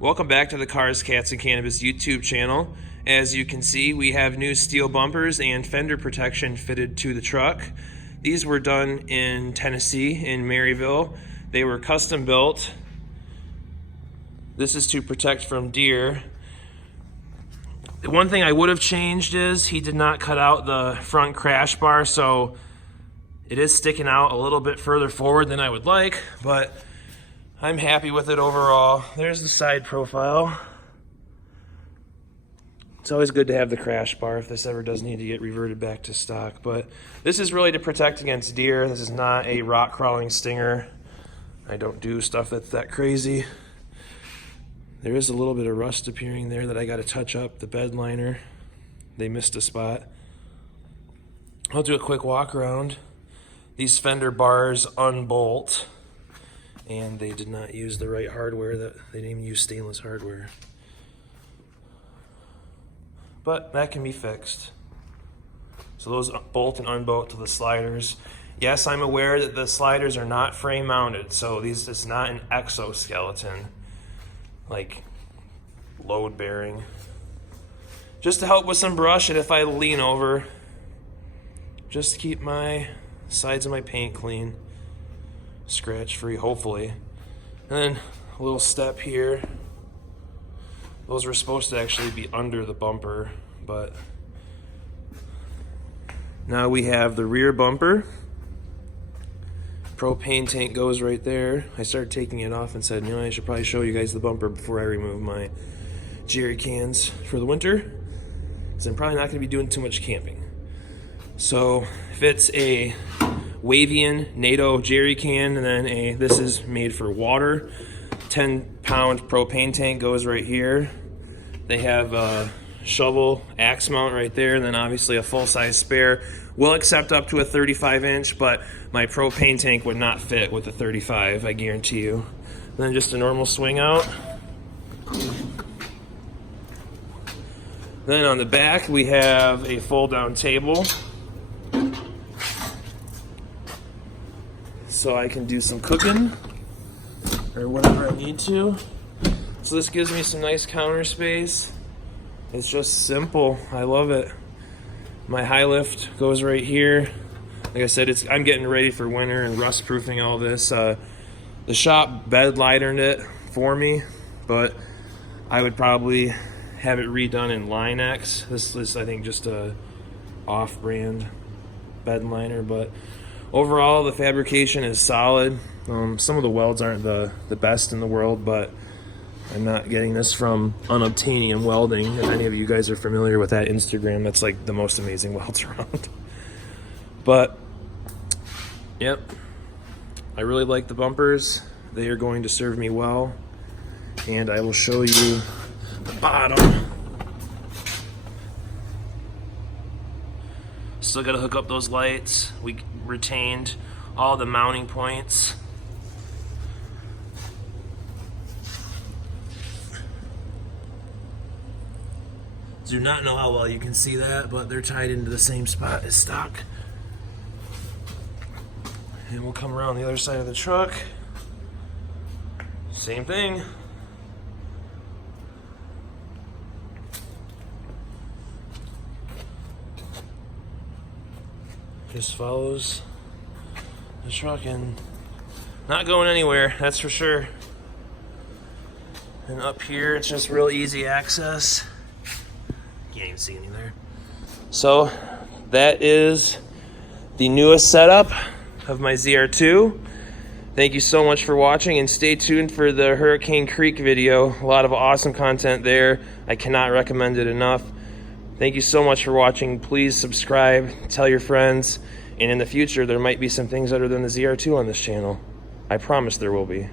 Welcome back to the Cars, Cats, and Cannabis YouTube channel. As you can see, we have new steel bumpers and fender protection fitted to the truck. These were done in Tennessee, in Maryville. They were custom built. This is to protect from deer. The one thing I would have changed is he did not cut out the front crash bar, so it is sticking out a little bit further forward than I would like, but I'm happy with it overall. There's the side profile. It's always good to have the crash bar if this ever does need to get reverted back to stock, but this is really to protect against deer. This is not a rock crawling stinger. I don't do stuff that's that crazy. There is a little bit of rust appearing there that I got to touch up. The bed liner, they missed a spot. I'll do a quick walk around. These Fender Bars unbolt, and they did not use the right hardware. They didn't even use stainless hardware. But that can be fixed. So those bolt and unbolt to the sliders. Yes, I'm aware that the sliders are not frame mounted, so it's not an exoskeleton, like load bearing. Just to help with some brush, and if I lean over, just to keep my sides of my paint clean. Scratch free, hopefully. And then a little step here. Those were supposed to actually be under the bumper, but now we have the rear bumper. Propane tank goes right there. I started taking it off and said, you know, I should probably show you guys the bumper before I remove my jerry cans for the winter, because I'm probably not going to be doing too much camping. So fits a Wavian NATO jerry can, and then this is made for water. 10-pound propane tank goes right here. They have a shovel axe mount right there, and then obviously a full-size spare. Will accept up to a 35-inch, but my propane tank would not fit with a 35, I guarantee you. And then just a normal swing out. Then on the back we have a fold-down table, so I can do some cooking or whatever I need to. So this gives me some nice counter space. It's just simple. I love it. My hilift goes right here. Like I said, I'm getting ready for winter and rust proofing all this. The shop bed litered it for me, but I would probably have it redone in Line-X. This is, I think, just a off-brand bed liner, but overall the fabrication is solid. Some of the welds aren't the best in the world, but I'm not getting this from Unobtainium Welding. If any of you guys are familiar with that Instagram, that's like the most amazing welds around. But yep, I really like the bumpers. They are going to serve me well, and I will show you the bottom. Still got to hook up those lights. We retained all the mounting points. Do not know how well you can see that, but they're tied into the same spot as stock. And we'll come around the other side of the truck. Same thing. Just follows the truck and not going anywhere, that's for sure. And up here, it's just real easy access. Can't even see any there. So that is the newest setup of my ZR2. Thank you so much for watching, and stay tuned for the Hurricane Creek video. A lot of awesome content there. I cannot recommend it enough. Thank you so much for watching. Please subscribe, tell your friends, and in the future there might be some things other than the ZR2 on this channel. I promise there will be.